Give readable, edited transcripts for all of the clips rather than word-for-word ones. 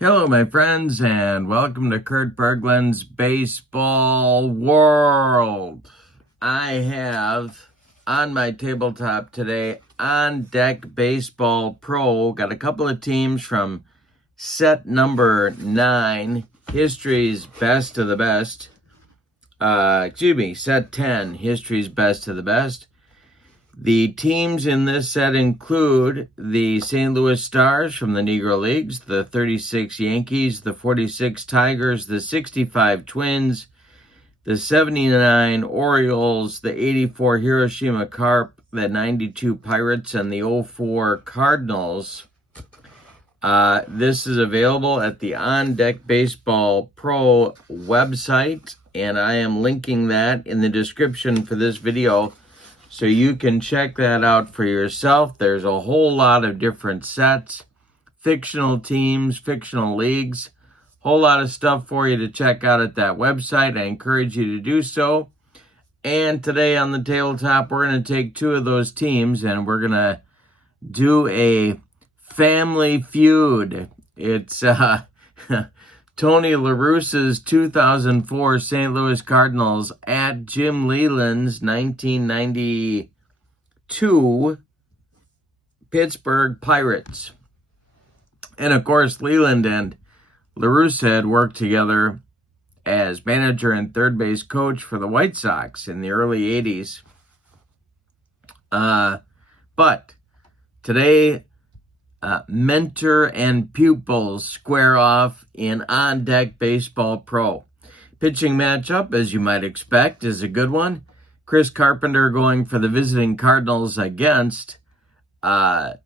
Hello, my friends, and welcome to Kurt Berglund's Baseball World. I have on my tabletop today On Deck Baseball Pro. Got a couple of teams from set number 9, History's Best of the Best. Set 10, History's Best of the Best. The teams in this set include the St. Louis Stars from the Negro Leagues, the 36 Yankees, the 46 Tigers, the 65 Twins, the 79 Orioles, the 84 Hiroshima Carp, the 92 Pirates, and the 04 Cardinals. This is available at the On Deck Baseball Pro website, and I am linking that in the description for this video, so you can check that out for yourself. There's a whole lot of different sets, fictional teams, fictional leagues, whole lot of stuff for you to check out at that website. I encourage you to do so. And today on the tabletop, we're going to take two of those teams and we're going to do a family feud. It's Tony La Russa's 2004 St. Louis Cardinals at Jim Leyland's 1992 Pittsburgh Pirates. And of course, Leyland and La Russa had worked together as manager and third base coach for the White Sox in the early 80s. But today, mentor and pupils square off in On Deck Baseball Pro. Pitching matchup, as you might expect, is a good one. Chris Carpenter going for the visiting Cardinals against Doug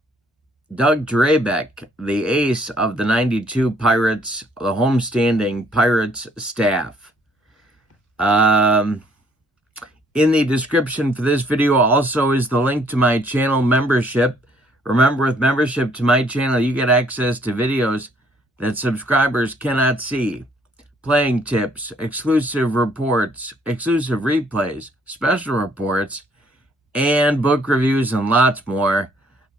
Drabek, the ace of the 92 Pirates, the homestanding Pirates staff. In the description for this video also is the link to my channel membership. Remember, with membership to my channel, you get access to videos that subscribers cannot see. Playing tips, exclusive reports, exclusive replays, special reports, and book reviews and lots more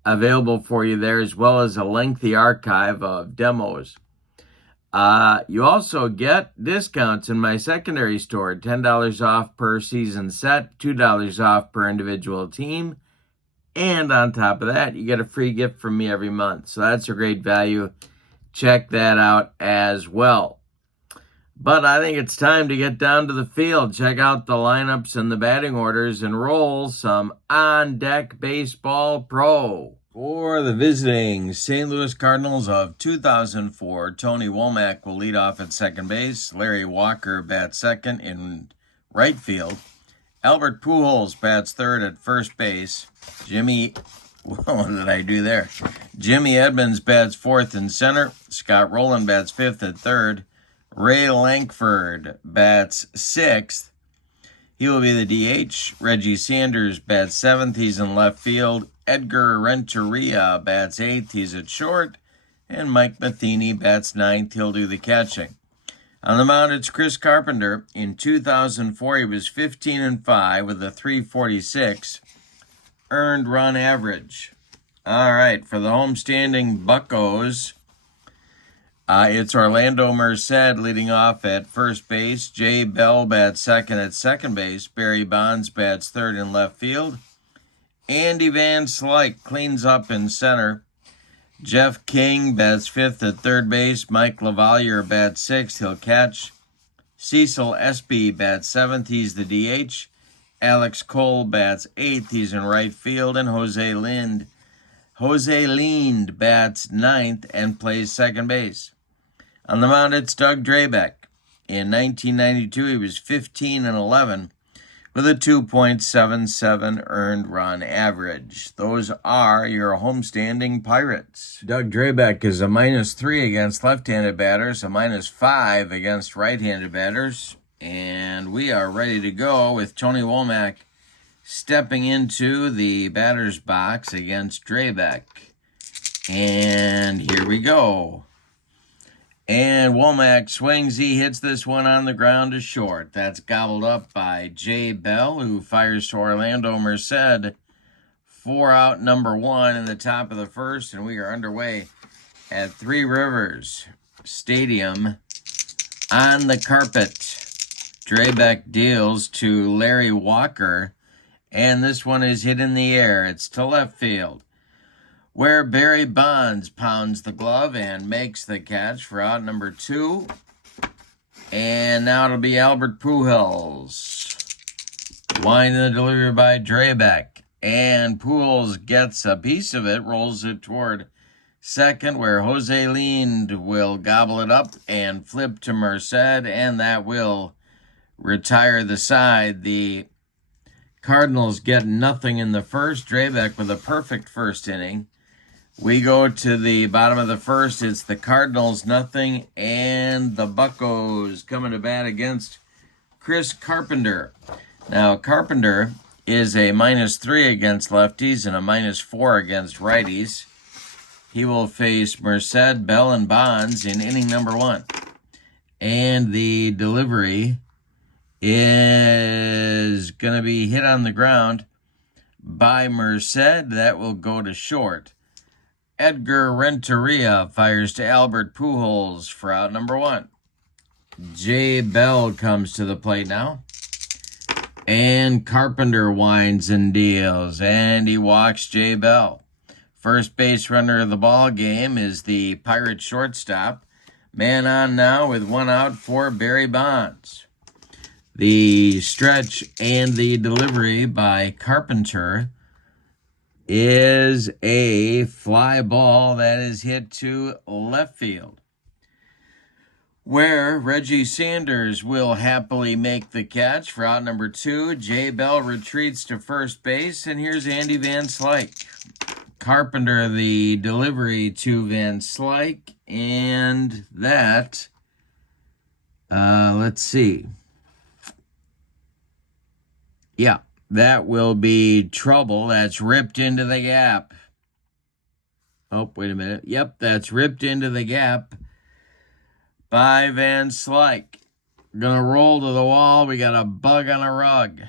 available for you there, as well as a lengthy archive of demos. You also get discounts in my secondary store, $10 off per season set, $2 off per individual team. And on top of that, you get a free gift from me every month. So that's a great value. Check that out as well. But I think it's time to get down to the field. Check out the lineups and the batting orders and roll some On Deck Baseball Pro. For the visiting St. Louis Cardinals of 2004, Tony Womack will lead off at second base. Larry Walker bats second in right field. Albert Pujols bats third at first base. What did I do there? Jimmy Edmonds bats fourth in center. Scott Rowland bats fifth at third. Ray Lankford bats sixth. He will be the DH. Reggie Sanders bats seventh. He's in left field. Edgar Renteria bats eighth. He's at short. And Mike Matheny bats ninth. He'll do the catching. On the mound, it's Chris Carpenter. In 2004, he was 15-5 with a .346 earned run average. All right, for the homestanding Buccos, it's Orlando Merced leading off at first base. Jay Bell bats second at second base. Barry Bonds bats third in left field. Andy Van Slyke cleans up in center. Jeff King bats fifth at third base. Mike LaValliere bats sixth. He'll catch. Cecil Espy bats seventh. He's the DH. Alex Cole bats eighth. He's in right field. And Jose Lind bats ninth and plays second base. On the mound, it's Doug Drabek. In 1992, he was 15-11 with a 2.77 earned run average. Those are your homestanding Pirates. Doug Drabek is a -3 against left-handed batters, a -5 against right-handed batters. And we are ready to go with Tony Womack stepping into the batter's box against Drabek. And here we go. And Womack swings. He hits this one on the ground to short. That's gobbled up by Jay Bell, who fires to Orlando Merced. 4 out, number 1 in the top of the first, and we are underway at Three Rivers. Stadium on the carpet. Drabek deals to Larry Walker, and this one is hit in the air. It's to left field, where Barry Bonds pounds the glove and makes the catch for out number 2. And now it'll be Albert Pujols. Winding the delivery by Drabek. And Pujols gets a piece of it, rolls it toward second, where Jose Lind will gobble it up and flip to Merced, and that will retire the side. The Cardinals get nothing in the first. Drabek with a perfect first inning. We go to the bottom of the first. It's the Cardinals nothing, and the Buccos coming to bat against Chris Carpenter. Now, Carpenter is a -3 against lefties and a -4 against righties. He will face Merced, Bell, and Bonds in inning number 1. And the delivery is going to be hit on the ground by Merced. That will go to short. Edgar Renteria fires to Albert Pujols for out number 1. Jay Bell comes to the plate now. And Carpenter winds and deals, and he walks Jay Bell. First base runner of the ball game is the Pirates shortstop. Man on now with 1 out for Barry Bonds. The stretch and the delivery by Carpenter is a fly ball that is hit to left field, where Reggie Sanders will happily make the catch for out number 2. Jay Bell retreats to first base, and here's Andy Van Slyke. Carpenter the delivery to Van Slyke, and that, let's see. Yeah, that will be trouble. That's ripped into the gap. Oh, wait a minute. Yep, that's ripped into the gap by Van Slyke. Gonna roll to the wall. We got a bug on a rug.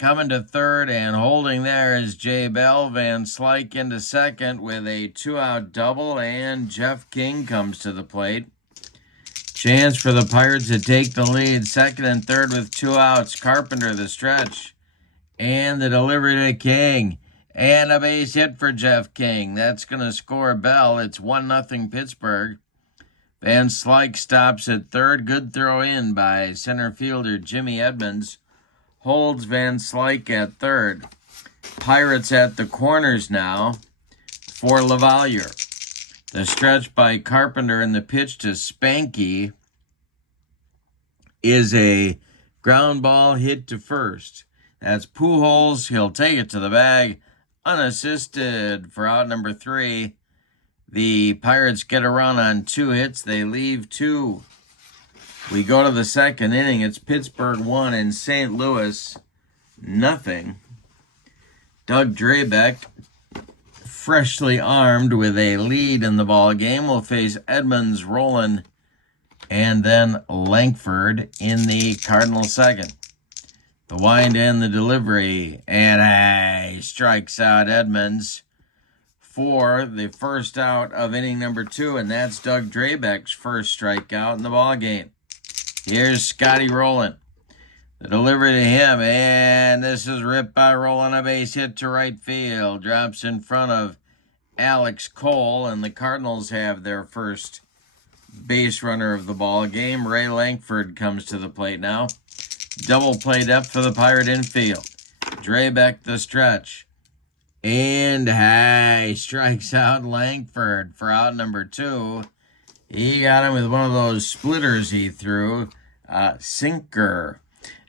Coming to third and holding there is Jay Bell. Van Slyke into second with a 2-out double, and Jeff King comes to the plate. Chance for the Pirates to take the lead. Second and third with 2 outs. Carpenter the stretch. And the delivery to King. And a base hit for Jeff King. That's going to score Bell. It's 1-0 Pittsburgh. Van Slyke stops at third. Good throw in by center fielder Jimmy Edmonds. Holds Van Slyke at third. Pirates at the corners now for LaValliere. The stretch by Carpenter and the pitch to Spanky is a ground ball hit to first. That's Pujols. He'll take it to the bag unassisted for out number 3. The Pirates get a run on 2 hits. They leave 2. We go to the second inning. It's Pittsburgh 1 and St. Louis nothing. Doug Drabek, freshly armed with a lead in the ball game, will face Edmonds, Rowland, and then Langford in the Cardinals second. The wind and the delivery, and he strikes out Edmonds for the first out of inning number 2, and that's Doug Drabek's first strikeout in the ball game. Here's Scotty Rowland. The delivery to him, and this is ripped by Rowland. A base hit to right field. Drops in front of Alex Cole, and the Cardinals have their first base runner of the ball game. Ray Langford comes to the plate now. Double play depth for the Pirate infield. Drabek the stretch. And he strikes out Langford for out number 2. He got him with one of those splitters he threw. Sinker.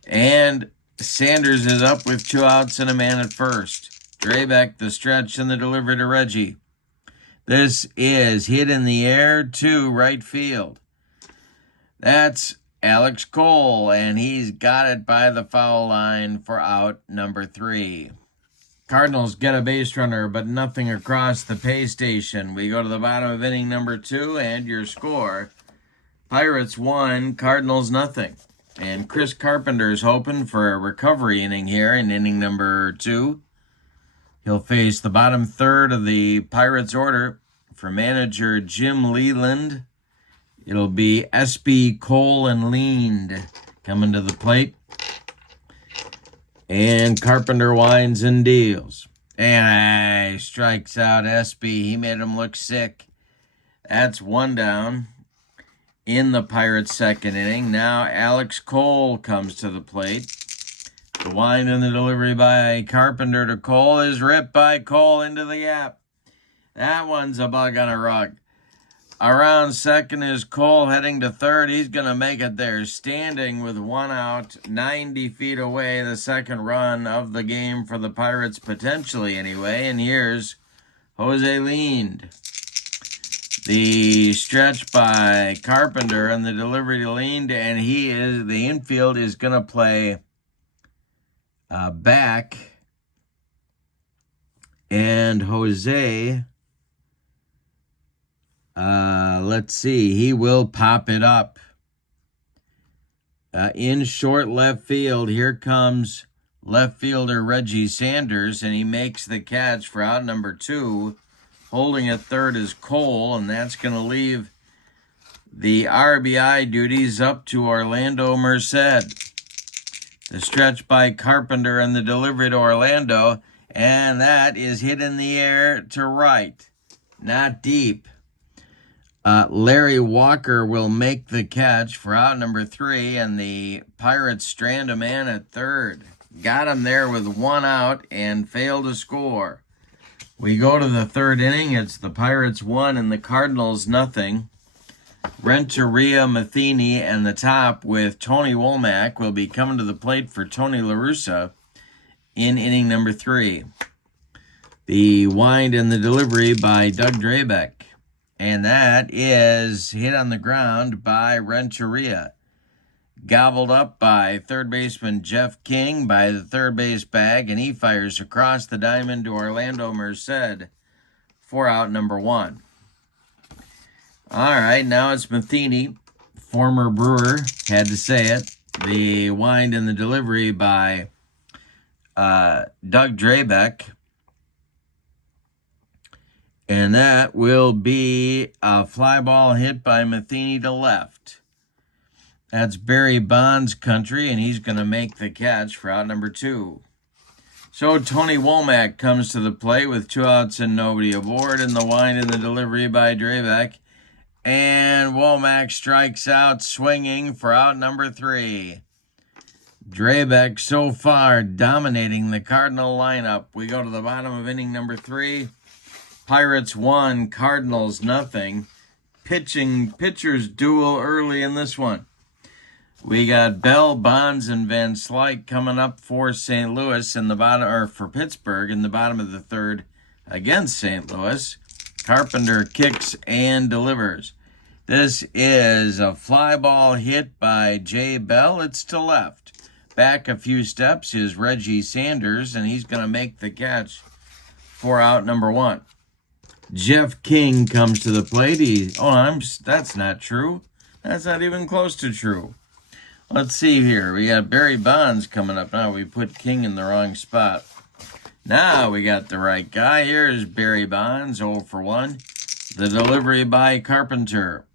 And Sanders is up with 2 outs and a man at first. Drabek the stretch and the delivery to Reggie. This is hit in the air to right field. That's Alex Cole, and he's got it by the foul line for out number 3. Cardinals get a base runner, but nothing across the pay station. We go to the bottom of inning number 2, and your score: Pirates 1, Cardinals nothing. And Chris Carpenter's hoping for a recovery inning here in inning number 2. He'll face the bottom third of the Pirates order for manager Jim Leland. It'll be SB Cole and Leaned coming to the plate. And Carpenter winds and deals. And strikes out SB. He made him look sick. That's one down in the Pirates' second inning. Now Alex Cole comes to the plate. The wind and the delivery by Carpenter to Cole is ripped by Cole into the gap. That one's a bug on a rug. Around second is Cole heading to third. He's going to make it there, standing with one out, 90 feet away, the second run of the game for the Pirates, potentially anyway. And here's Jose Leaned. The stretch by Carpenter and the delivery to Leaned, and the infield is going to play back. And Jose... let's see. He will pop it up. In short left field, here comes left fielder Reggie Sanders, and he makes the catch for out number 2. Holding at third is Cole, and that's going to leave the RBI duties up to Orlando Merced. The stretch by Carpenter and the delivery to Orlando, and that is hit in the air to right. Not deep. Larry Walker will make the catch for out number 3, and the Pirates strand a man at third. Got him there with one out and failed to score. We go to the third inning. It's the Pirates 1 and the Cardinals nothing. Renteria, Matheny, and the top with Tony Womack will be coming to the plate for Tony La Russa in inning number 3. The wind and the delivery by Doug Drabek. And that is hit on the ground by Renteria. Gobbled up by third baseman Jeff King by the third base bag, and he fires across the diamond to Orlando Merced for out number 1. All right, now it's Matheny, former Brewer, had to say it. The wind and the delivery by Doug Drabek. And that will be a fly ball hit by Matheny to left. That's Barry Bonds' country, and he's going to make the catch for out number 2. So Tony Womack comes to the plate with 2 outs and nobody aboard, and the wind and the delivery by Drabek. And Womack strikes out swinging for out number 3. Drabek so far dominating the Cardinal lineup. We go to the bottom of inning number 3. Pirates 1, Cardinals nothing. Pitchers duel early in this one. We got Bell, Bonds, and Van Slyke coming up for St. Louis in the bottom, or for Pittsburgh in the bottom of the third against St. Louis. Carpenter kicks and delivers. This is a fly ball hit by Jay Bell. It's to left. Back a few steps is Reggie Sanders, and he's going to make the catch for out number 1. Jeff King comes to the plate. That's not true. That's not even close to true. Let's see here. We got Barry Bonds coming up now. We put King in the wrong spot. Now we got the right guy. Here is Barry Bonds, 0 for 1. The delivery by Carpenter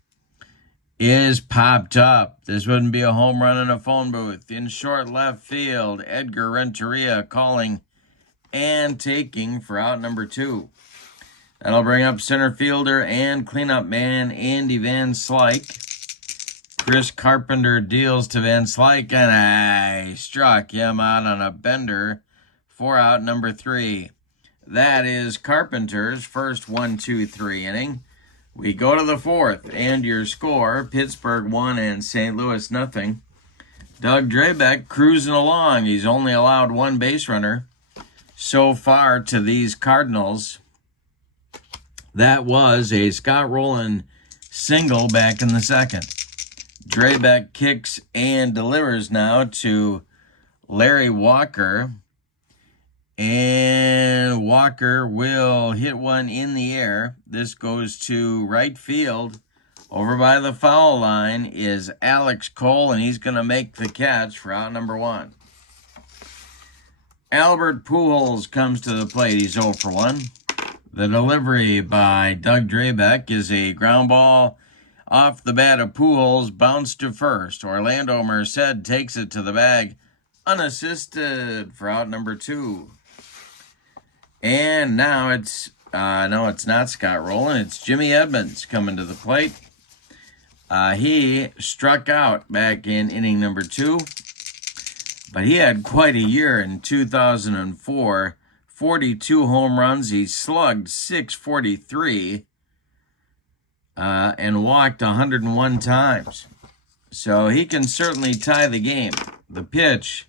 is popped up. This wouldn't be a home run in a phone booth. In short left field, Edgar Renteria calling and taking for out number 2. That'll bring up center fielder and cleanup man Andy Van Slyke. Chris Carpenter deals to Van Slyke, and I struck him out on a bender for out number 3. That is Carpenter's first 1-2-3 inning. We go to the 4th, and your score, Pittsburgh 1 and St. Louis nothing. Doug Drabek cruising along. He's only allowed 1 base runner so far to these Cardinals. That was a Scott Rowland single back in the second. Drabek kicks and delivers now to Larry Walker. And Walker will hit one in the air. This goes to right field. Over by the foul line is Alex Cole, and he's going to make the catch for out number 1. Albert Pujols comes to the plate. He's 0 for 1. The delivery by Doug Drabek is a ground ball Off the bat of Pujols, bounced to first. Orlando Merced takes it to the bag, unassisted for out number 2. And now it's, no, it's not Scott Rowland. It's Jimmy Edmonds coming to the plate. He struck out back in inning number 2. But he had quite a year in 2004. 42 home runs. He slugged .643 and walked 101 times. So he can certainly tie the game. The pitch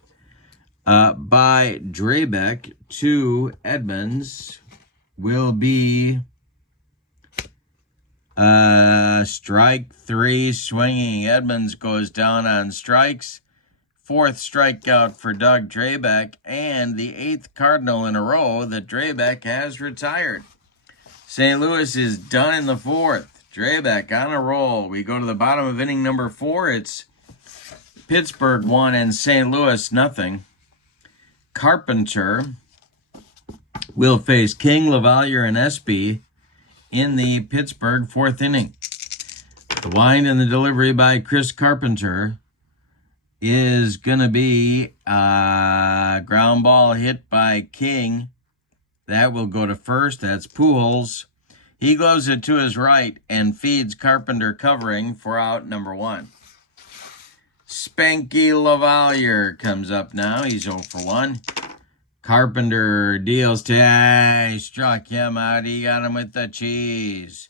by Drabek to Edmonds will be strike 3 swinging. Edmonds goes down on strikes. 4th strikeout for Doug Drabek, and the 8th Cardinal in a row that Drabek has retired. St. Louis is done in the 4th. Drabek on a roll. We go to the bottom of inning number 4. It's Pittsburgh 1 and St. Louis nothing. Carpenter will face King, LaValliere, and Espy in the Pittsburgh 4th inning. The wind and the delivery by Chris Carpenter is going to be a ground ball hit by King. That will go to first. That's Pujols. He gloves it to his right and feeds Carpenter covering for out number 1. Spanky LaValliere comes up now. He's 0 for 1. Carpenter deals to, he struck him out. He got him with the cheese.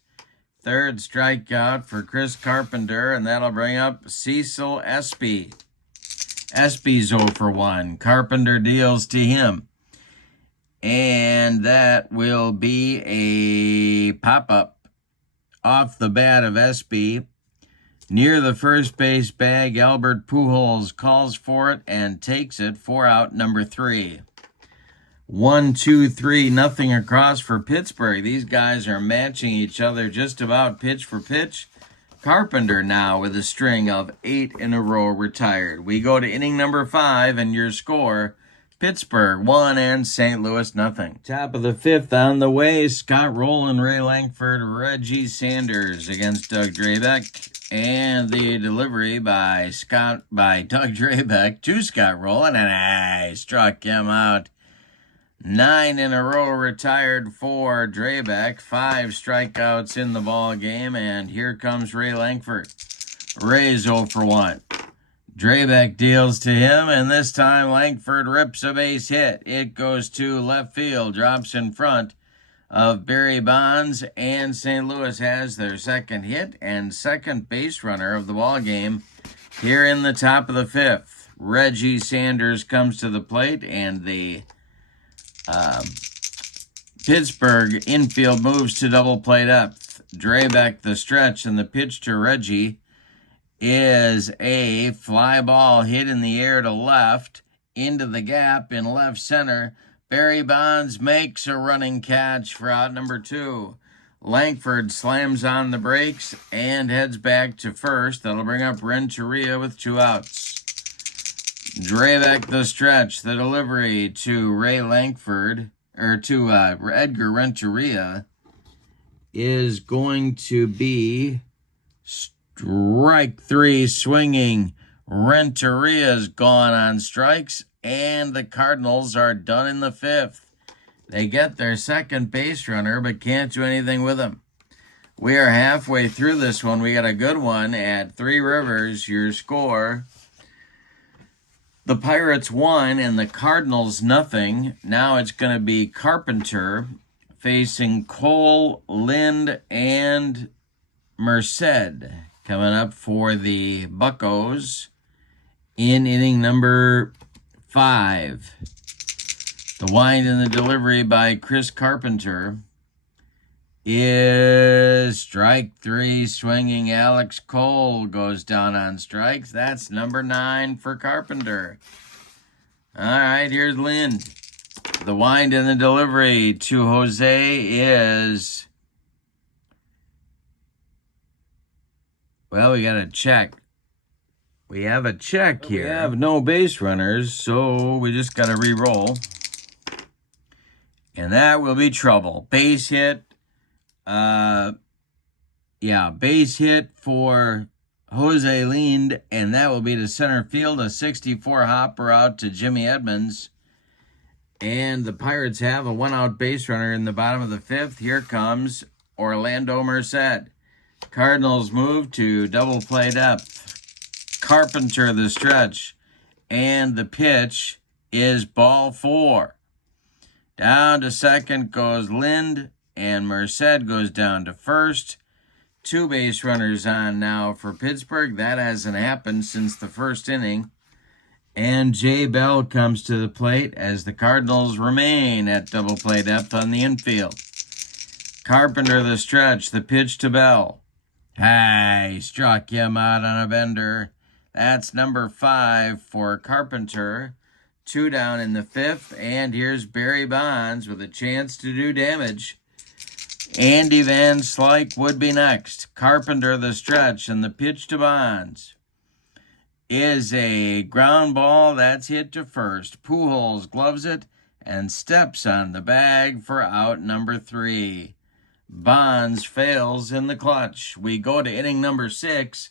3rd strikeout for Chris Carpenter, and that'll bring up Cecil Espy. Espy's 0 for 1. Carpenter deals to him. And that will be a pop-up off the bat of Espy. Near the first base bag, Albert Pujols calls for it and takes it for out number 3. 1, 2, 3, nothing across for Pittsburgh. These guys are matching each other just about pitch for pitch. Carpenter now with a string of 8 in a row retired. We go to inning number 5, and your score, Pittsburgh 1 and St. Louis nothing. Top of the 5th on the way, Scott Rowland, Ray Lankford, Reggie Sanders against Doug Drabek. And the delivery by Doug Drabek to Scott Rowland, and he struck him out. 9 in a row retired for Drabek. 5 strikeouts in the ball game, and here comes Ray Lankford. Ray's 0 for 1. Drabek deals to him, and this time Lankford rips a base hit. It goes to left field, drops in front of Barry Bonds, and St. Louis has their 2nd hit and 2nd base runner of the ball game here in the top of the 5th. Reggie Sanders comes to the plate, and the Pittsburgh infield moves to double play depth. Drabek the stretch, and the pitch to Reggie is a fly ball hit in the air to left into the gap in left center. Barry Bonds makes a running catch for out number 2. Lankford slams on the brakes and heads back to first. That'll bring up Renteria with 2 outs. Drabek the stretch, the delivery to Ray Lankford, or to Edgar Renteria, is going to be strike 3 swinging. Renteria's gone on strikes, and the Cardinals are done in the 5th. They get their 2nd base runner, but can't do anything with him. We are halfway through this one. We got a good one at Three Rivers. Your score, the Pirates 1 and the Cardinals nothing. Now it's going to be Carpenter facing Cole, Lind, and Merced coming up for the Buccos in inning number 5. The wind and the delivery by Chris Carpenter is strike 3 swinging. Alex Cole goes down on strikes. That's number 9 for Carpenter. All right, here's Lind. The wind and the delivery to Jose is, well, we got to check. We have a check here. We have no base runners, so we just got to re-roll. And that will be trouble. Base hit. base hit for Jose Lind, and that will be to center field. A 64 hopper out to Jimmy Edmonds. And the Pirates have a one-out base runner in the bottom of the fifth. Here comes Orlando Merced. Cardinals move to double play depth. Carpenter the stretch. And the pitch is ball 4. Down to second goes Lind, and Merced goes down to first. 2 base runners on now for Pittsburgh. That hasn't happened since the first inning. And Jay Bell comes to the plate as the Cardinals remain at double play depth on the infield. Carpenter the stretch, the pitch to Bell. He struck him out on a bender. That's number 5 for Carpenter. 2 down in the fifth, and here's Barry Bonds with a chance to do damage. Andy Van Slyke would be next. Carpenter the stretch, and the pitch to Bonds is a ground ball that's hit to first. Pujols gloves it and steps on the bag for out number 3. Bonds fails in the clutch. We go to inning number 6,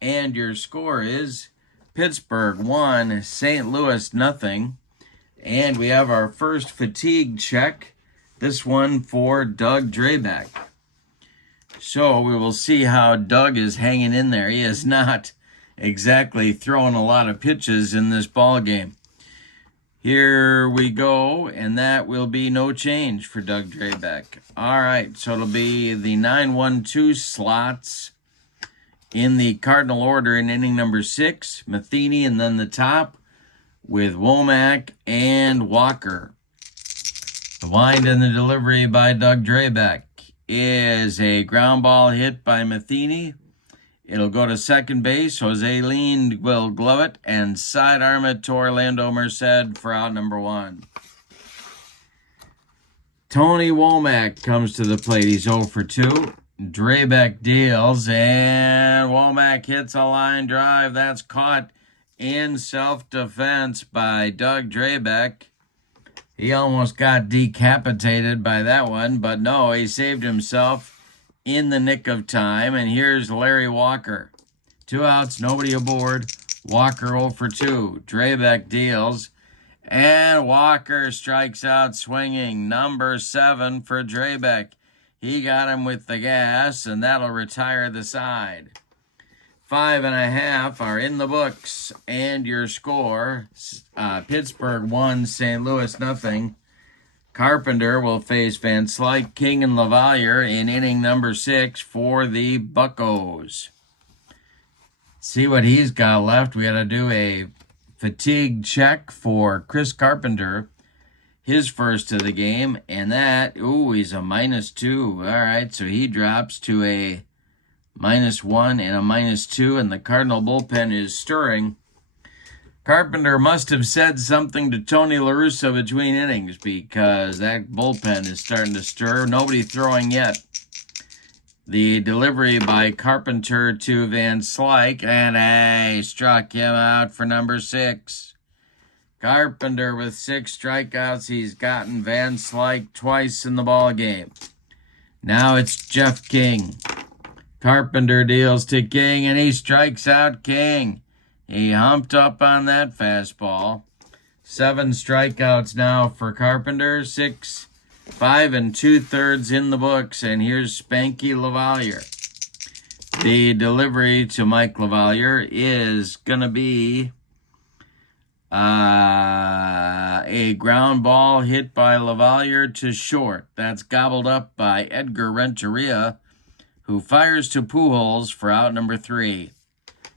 and your score is Pittsburgh 1, St. Louis nothing. And we have our first fatigue check, this one for Doug Drabek. So we will see how Doug is hanging in there. He is not exactly throwing a lot of pitches in this ball game. Here we go, and that will be no change for Doug Drabek. All right, so it'll be the 9-1-2 slots in the Cardinal order in inning number 6. Matheny, and then the top with Womack and Walker. The wind and the delivery by Doug Drabek is a ground ball hit by Matheny. It'll go to second base. Jose Lind will glove it and sidearm it to Orlando Merced for out number 1. Tony Womack comes to the plate. He's 0 for 2. Drabek deals, and Womack hits a line drive. That's caught in self-defense by Doug Drabek. He almost got decapitated by that one, but no, he saved himself in the nick of time. And here's Larry Walker. 2 outs, nobody aboard. Walker 0 for 2. Drabek deals, and Walker strikes out swinging. Number 7 for Drabek. He got him with the gas, and that'll retire the side. 5.5 are in the books, and your score, Pittsburgh 1, St. Louis nothing. Carpenter will face Van Slyke, King, and LaValliere in inning number 6 for the Buccos. See what he's got left. We got to do a fatigue check for Chris Carpenter. His first of the game, and that, he's a -2. All right, so he drops to a -1 and a -2, and the Cardinal bullpen is stirring. Carpenter must have said something to Tony La Russa between innings, because that bullpen is starting to stir. Nobody throwing yet. The delivery by Carpenter to Van Slyke, and he struck him out for number 6. Carpenter with 6 strikeouts. He's gotten Van Slyke twice in the ball game. Now it's Jeff King. Carpenter deals to King, and he strikes out King. He humped up on that fastball. 7 strikeouts now for Carpenter. 5 2/3 in the books, and here's Spanky LaValliere. The delivery to Mike LaValliere is going to be a ground ball hit by LaValliere to short. That's gobbled up by Edgar Renteria, who fires to Pujols for out number 3.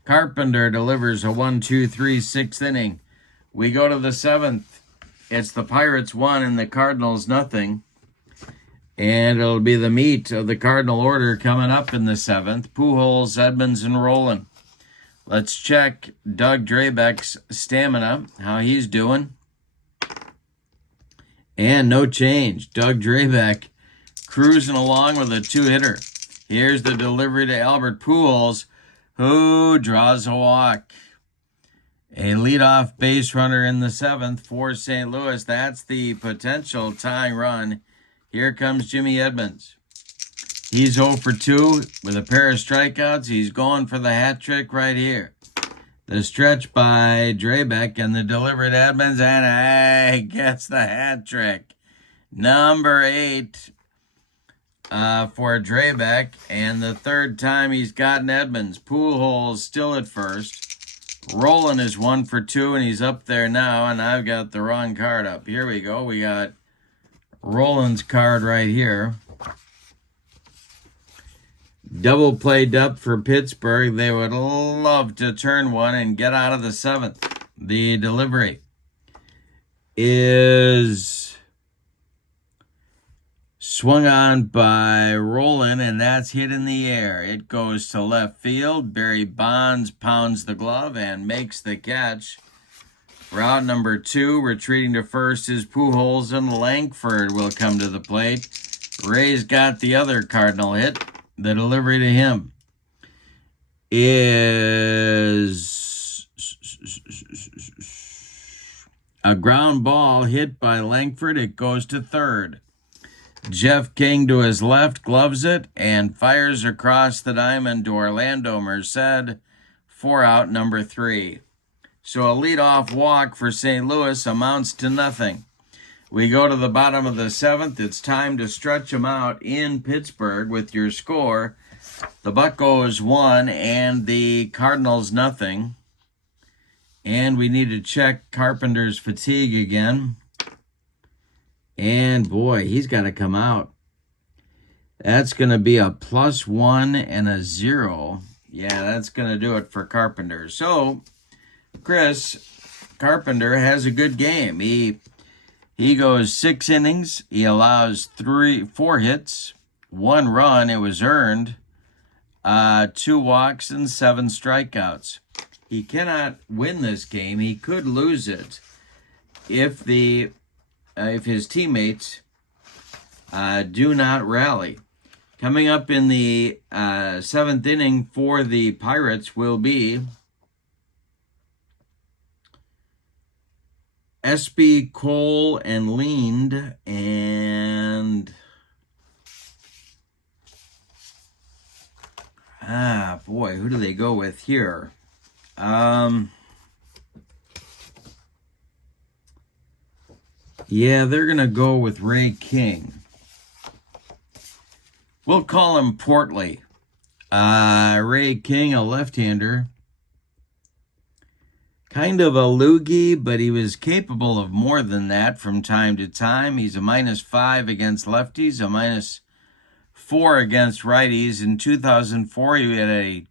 Carpenter delivers a 1-2-3 6th inning. We go to the 7th. It's the Pirates 1 and the Cardinals nothing. And it'll be the meat of the Cardinal order coming up in the 7th. Pujols, Edmonds, and Rowland. Let's check Doug Drabek's stamina, how he's doing. And no change. Doug Drabek cruising along with a 2-hitter. Here's the delivery to Albert Pujols, who draws a walk. A leadoff base runner in the 7th for St. Louis. That's the potential tying run. Here comes Jimmy Edmonds. He's 0 for 2 with a pair of strikeouts. He's going for the hat trick right here. The stretch by Drabek and the delivery to Edmonds, and he gets the hat trick. Number 8 for Drabek, and the third time he's gotten Edmonds. Pujols still at first. Roland is 1 for 2, and he's up there now, and I've got the wrong card up. Here we go. We got Roland's card right here. Double played up for Pittsburgh. They would love to turn one and get out of the 7th. The delivery is swung on by Roland, and that's hit in the air. It goes to left field. Barry Bonds pounds the glove and makes the catch. Route number 2, retreating to first is Pujols, and Langford will come to the plate. Ray's got the other Cardinal hit. The delivery to him is a ground ball hit by Langford. It goes to third. Jeff King to his left gloves it and fires across the diamond to Orlando Merced for out number 3. So a leadoff walk for St. Louis amounts to nothing. We go to the bottom of the 7th. It's time to stretch them out in Pittsburgh with your score. The Buccos 1 and the Cardinals nothing. And we need to check Carpenter's fatigue again. And boy, he's got to come out. That's going to be a +1 and a 0. Yeah, that's going to do it for Carpenter. So, Chris Carpenter has a good game. He goes 6 innings. He allows 4 hits, 1 run. It was earned. 2 walks and 7 strikeouts. He cannot win this game. He could lose it if his teammates do not rally. Coming up in the 7th inning for the Pirates will be SB, Cole, and Lind, and boy, who do they go with here? Yeah, they're going to go with Ray King. We'll call him Portly. Ray King, a left-hander. Kind of a loogie, but he was capable of more than that from time to time. He's a -5 against lefties, a -4 against righties. In 2004, he had a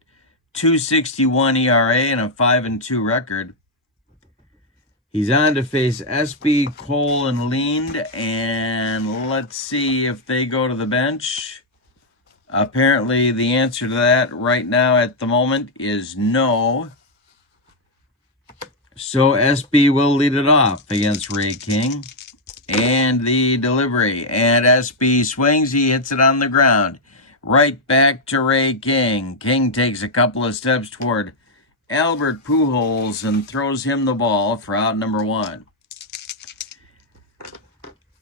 2.61 ERA and a 5-2 record. He's on to face SB, Cole, and Lind, and let's see if they go to the bench. Apparently, the answer to that right now at the moment is no. So SB will lead it off against Ray King. And the delivery. And SB swings. He hits it on the ground. Right back to Ray King. King takes a couple of steps toward Albert Pujols and throws him the ball for out number 1.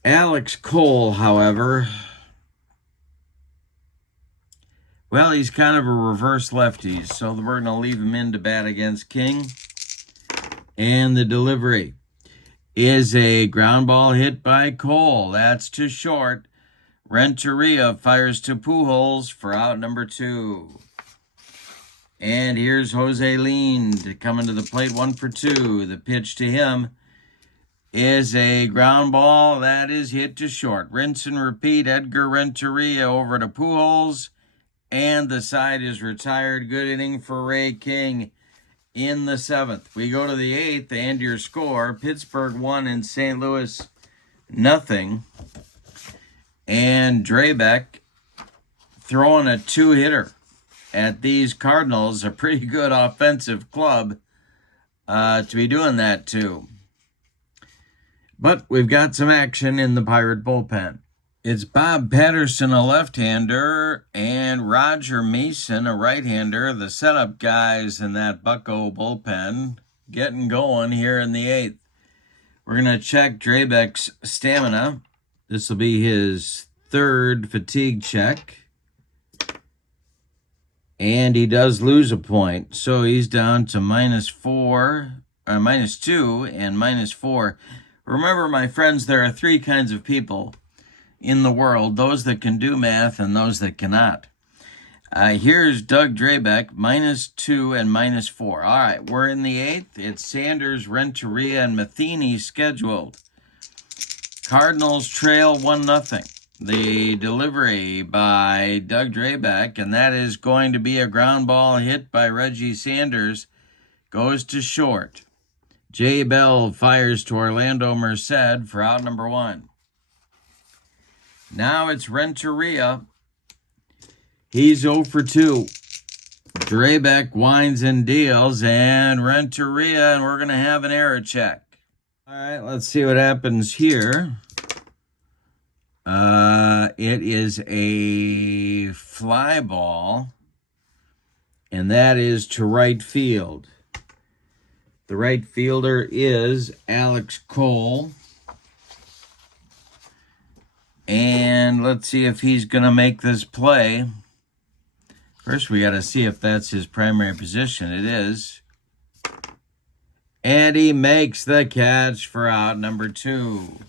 Alex Cole, however, well, he's kind of a reverse lefty, so we're going to leave him in to bat against King. And the delivery is a ground ball hit by Cole. That's too short. Renteria fires to Pujols for out number 2. And here's Jose Lind coming to the plate, 1 for 2. The pitch to him is a ground ball that is hit to short. Rinse and repeat. Edgar Renteria over to Pujols. And the side is retired. Good inning for Ray King in the 7th. We go to the 8th, and your score, Pittsburgh 1 and St. Louis nothing. And Drabek throwing a 2-hitter at these Cardinals, a pretty good offensive club to be doing that too. But we've got some action in the Pirate bullpen. It's Bob Patterson, a left-hander, and Roger Mason, a right-hander, the setup guys in that Bucco bullpen, getting going here in the 8th. We're going to check Drabek's stamina. This will be his 3rd fatigue check. And he does lose a point. So he's down to -2 and -4. Remember, my friends, there are three kinds of people in the world: those that can do math and those that cannot. Here's Doug Drabek, -2 and -4. All right, we're in the 8th. It's Sanders, Renteria, and Matheny scheduled. Cardinals trail 1-0. The delivery by Doug Drabek, and that is going to be a ground ball hit by Reggie Sanders, goes to short. Jay Bell fires to Orlando Merced for out number 1. Now it's Renteria. He's 0 for 2. Drabek winds and deals, and Renteria, and we're going to have an error check. All right, let's see what happens here. It is a fly ball, and that is to right field. The right fielder is Alex Cole. And let's see if he's going to make this play. First, we got to see if that's his primary position. It is. And he makes the catch for out number 2.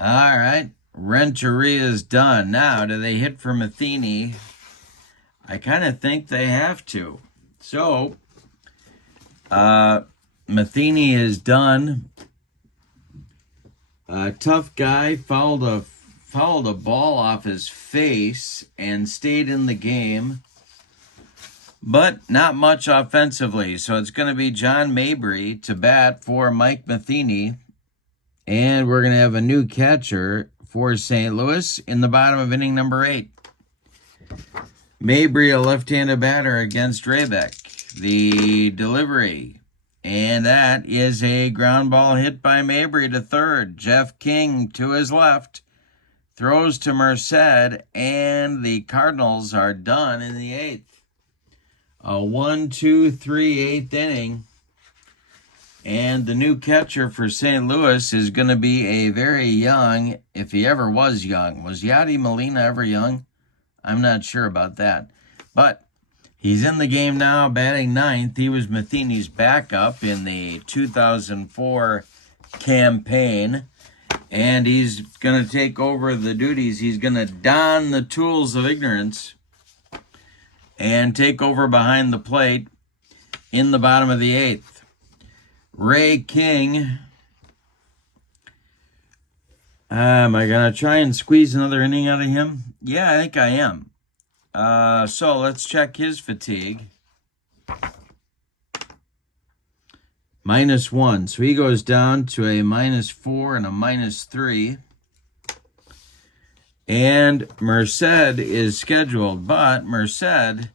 All right. Renteria's done. Now, do they hit for Matheny? I kind of think they have to. So, Matheny is done. Tough guy fouled a ball off his face and stayed in the game, but not much offensively. So it's going to be John Mabry to bat for Mike Matheny, and we're going to have a new catcher for St. Louis in the bottom of inning number 8. Mabry, a left-handed batter against Drabek. The delivery, and that is a ground ball hit by Mabry to third. Jeff King to his left throws to Merced, and the Cardinals are done in the 8th. A 1-2-3 8th inning. And the new catcher for St. Louis is going to be a very young, if he ever was young. Was Yadi Molina ever young? I'm not sure about that. But he's in the game now, batting 9th. He was Matheny's backup in the 2004 campaign. And he's going to take over the duties. He's going to don the tools of ignorance and take over behind the plate in the bottom of the 8th. Ray King. Am I going to try and squeeze another inning out of him? Yeah, I think I am. So let's check his fatigue. -1. So he goes down to a -4 and a -3. And Merced is scheduled, but Merced,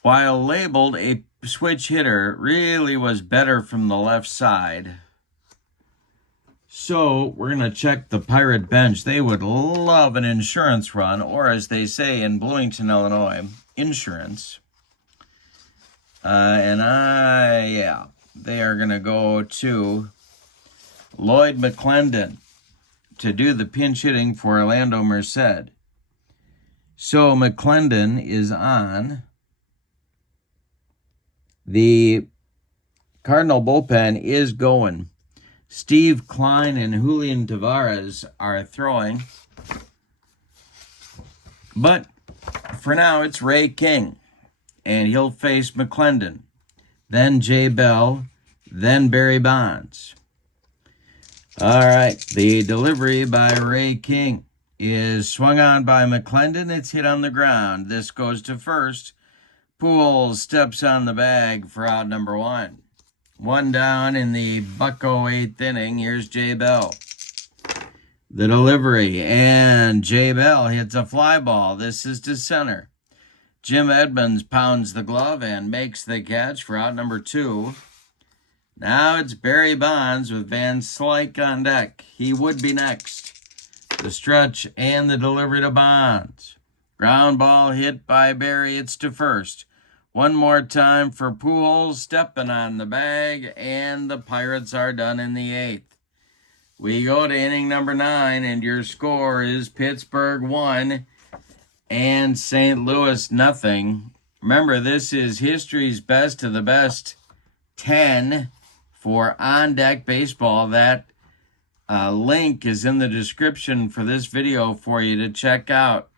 while labeled a switch hitter, really was better from the left side. So we're going to check the Pirate bench. They would love an insurance run, or as they say in Bloomington, Illinois, insurance. They are going to go to Lloyd McClendon to do the pinch hitting for Orlando Merced. So McClendon is on. The Cardinal bullpen is going. Steve Klein and Julian Tavares are throwing. But for now, it's Ray King. And he'll face McClendon. Then Jay Bell. Then Barry Bonds. All right. The delivery by Ray King is swung on by McClendon. It's hit on the ground. This goes to first. Pujols steps on the bag for out number 1. 1 down in the Bucko 8th inning. Here's Jay Bell. The delivery, and Jay Bell hits a fly ball. This is to center. Jim Edmonds pounds the glove and makes the catch for out number 2. Now it's Barry Bonds with Van Slyke on deck. He would be next. The stretch and the delivery to Bonds. Ground ball hit by Barry. It's to first. One more time for Pujols, stepping on the bag, and the Pirates are done in the 8th. We go to inning number 9, and your score is Pittsburgh 1 and St. Louis nothing. Remember, this is history's best of the best 10 for On Deck Baseball. That link is in the description for this video for you to check out.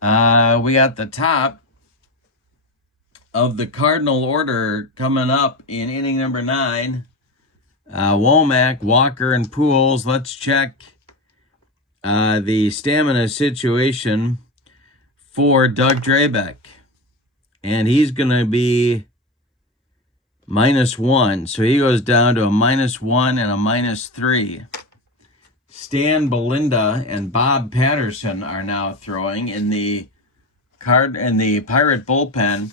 We got the top of the Cardinal order coming up in inning number 9. Womack, Walker, and Pujols. Let's check the stamina situation for Doug Drabek. And he's going to be -1. So he goes down to a -1 and a -3. Stan Belinda and Bob Patterson are now throwing in the Pirate bullpen.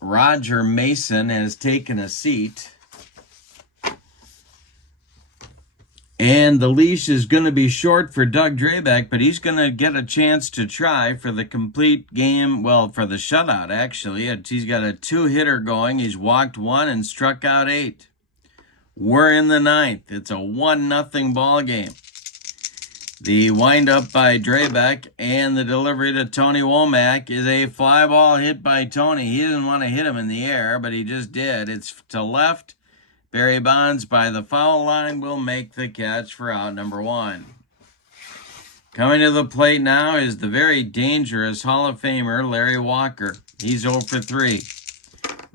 Roger Mason has taken a seat. And the leash is going to be short for Doug Drabek, but he's going to get a chance to try for the complete game. Well, for the shutout, actually. He's got a 2-hitter going. He's walked 1 and struck out 8. We're in the 9th. It's a 1-0 ball game. The windup by Drabek and the delivery to Tony Womack is a fly ball hit by Tony. He didn't want to hit him in the air, but he just did. It's to left. Barry Bonds by the foul line will make the catch for out number 1. Coming to the plate now is the very dangerous Hall of Famer Larry Walker. He's 0 for 3.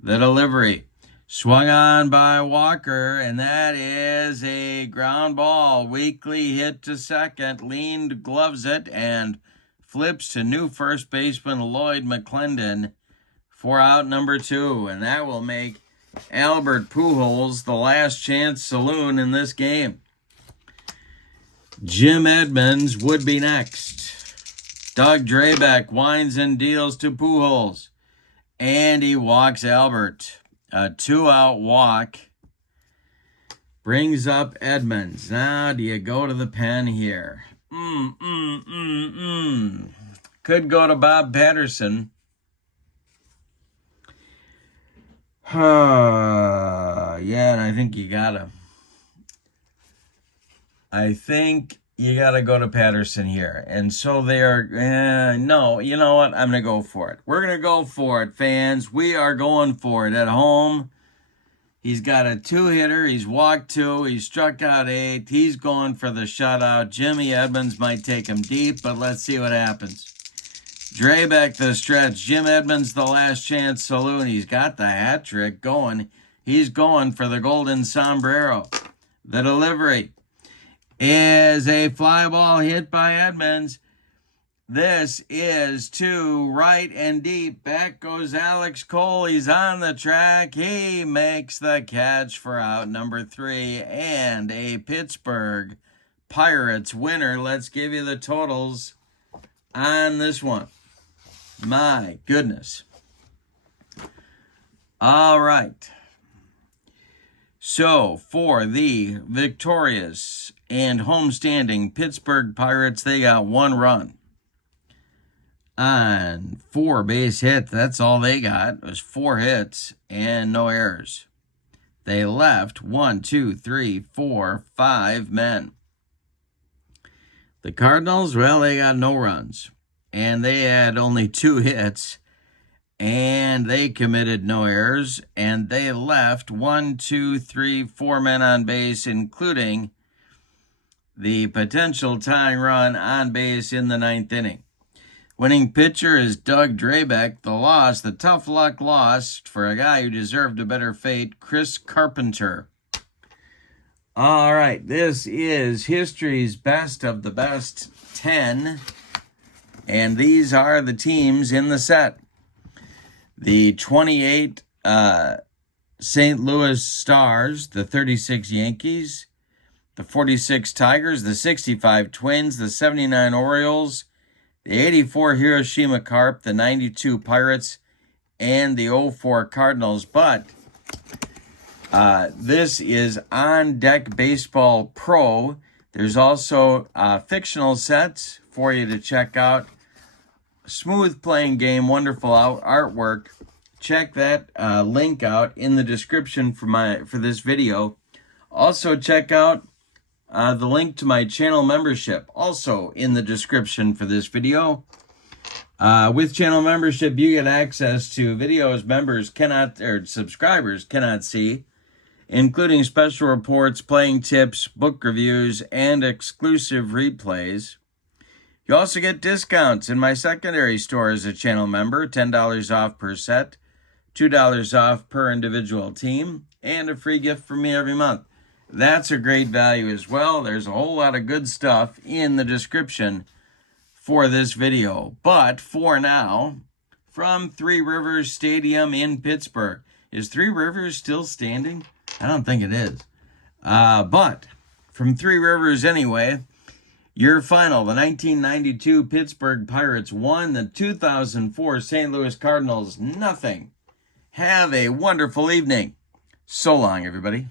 The delivery. Swung on by Walker, and that is a ground ball. Weakly hit to second, leaned, gloves it, and flips to new first baseman Lloyd McClendon for out number 2. And that will make Albert Pujols the last chance saloon in this game. Jim Edmonds would be next. Doug Drabek winds and deals to Pujols, and he walks Albert. A 2-out walk brings up Edmonds. Now, do you go to the pen here? Could go to Bob Patterson. Yeah, and I think you gotta go to Patterson here. And so they are, no, you know what? I'm going to go for it. We're going to go for it, fans. We are going for it at home. He's got a 2-hitter. He's walked 2. He's struck out 8. He's going for the shutout. Jimmy Edmonds might take him deep, but let's see what happens. Drabek the stretch. Jim Edmonds the last chance saloon. He's got the hat trick going. He's going for the golden sombrero. The delivery is a fly ball hit by Edmonds. This is to right and deep. Back goes Alex Cole. He's on the track. He makes the catch for out number 3 and a Pittsburgh Pirates winner. Let's give you the totals on this one. My goodness. All right. So, for the victorious and homestanding Pittsburgh Pirates, they got 1 run on 4 base hits. That's all they got. It was 4 hits and no errors. They left 1, 2, 3, 4, 5 men. The Cardinals, well, they got no runs. And they had only 2 hits. And they committed no errors. And they left 1, 2, 3, 4 men on base, including the potential tying run on base in the 9th inning. Winning pitcher is Doug Drabek. The loss, the tough luck loss for a guy who deserved a better fate, Chris Carpenter. All right, this is history's best of the best 10. And these are the teams in the set. The 28 St. Louis Stars, the 36 Yankees, the 46 Tigers, the 65 Twins, the 79 Orioles, the 84 Hiroshima Carp, the 92 Pirates, and the 04 Cardinals. But this is On Deck Baseball Pro. There's also fictional sets for you to check out. Smooth playing game, wonderful artwork. Check that link out in the description for this video. Also check out the link to my channel membership also in the description for this video. With channel membership, you get access to videos subscribers cannot see, including special reports, playing tips, book reviews, and exclusive replays. You also get discounts in my secondary store as a channel member, $10 off per set, $2 off per individual team, and a free gift from me every month. That's a great value as well. There's a whole lot of good stuff in the description for this video. But for now, from Three Rivers Stadium in Pittsburgh. Is Three Rivers still standing? I don't think it is. But from Three Rivers anyway, your final, the 1992 Pittsburgh Pirates won, the 2004 St. Louis Cardinals nothing. Have a wonderful evening. So long, everybody.